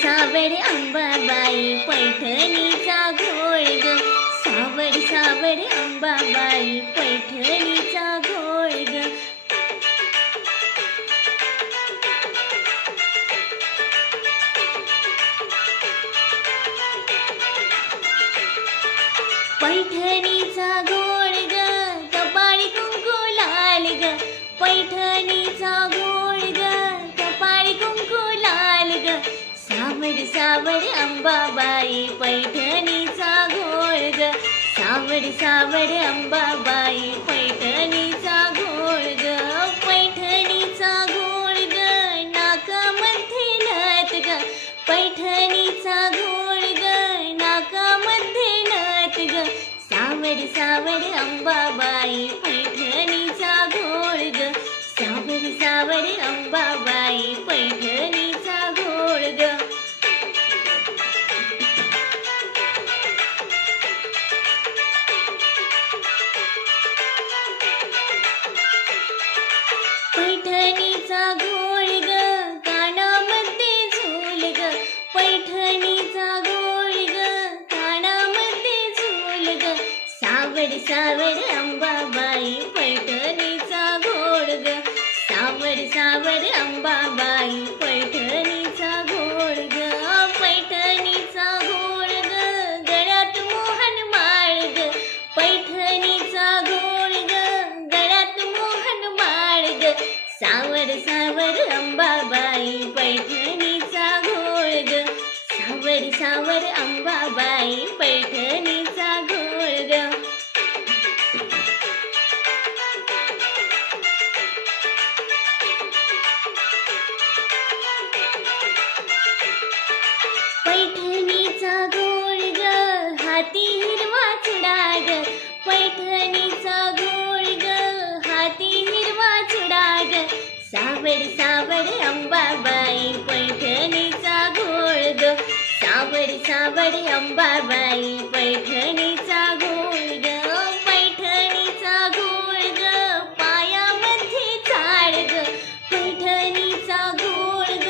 सावड अंबाबाई पैठणीचा घोळ ग, सावड सावड अंबाबाई पैठणीचा घोळ ग. पैठणीचा घोळ ग, कपाळी कुंकू लाल ग, पैठणीचा घोळ ग, कपाळी कुंकू लाल ग. सावड सावड अंबाबाई पैठणीचा घोळ ग, सावड सावड अंबाबाई पैठणीचा घोळ ग. पैठणीचा घोळ ग, नाकामध्ये नथ ग, पैठणीचा घोळ ग, नाकामध्ये नथ ग. सावड सावड अंबाबाई पैठणीचा घोळ ग, सावड सावड अंबाबाई पैठणीचा घोळ ग. पैठणीचा घोळ ग, कानामध्ये झूल ग, पैठणीचा घोळ ग, कानामध्ये झूल ग. सावड सावड अंबाबाई पैठणीचा घोळ ग, सावड सावड अंबाबाई पैठणीचा घोळ ग. पैठणीचा घोळ ग, गळ्यात मोहन माळ ग, पैठणीचा घोळ ग, गळ्यात मोहन माळ ग. सावड सावड अंबाबाई पैठणीचा घोळ ग, सावड सावड अंबाबाई पैठणीचा घोळ ग. पैठणीचा घोळ ग, हाती हिरवा चुडा ग, पैठणीचा घोळ ग, हाती हिरवा चुडा ग. सावड सावड अंबाबाई पैठणीचा घोळ ग, सावड सावड अंबाबाई पैठणीचा घोळ ग. पैठणीचा घोळ ग, पायामध्ये चाळ ग, पैठणीचा घोळ ग,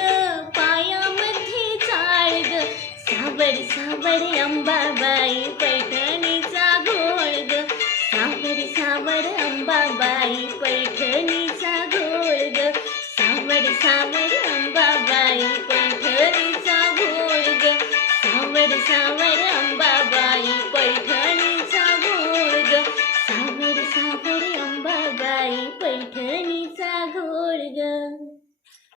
पायामध्ये चाळ ग. सावड सावड अंबाबाई पैठणीचा घोळ ग, सावड सावड अंबाबाई पैठणीचा घोळ ग, सावड सावड अंबाबाई पैठणीचा घोळ ग, सावड सावड अंबाबाई पैठणीचा घोळ ग, सावड सावड अंबाबाई पैठणीचा घोळ ग.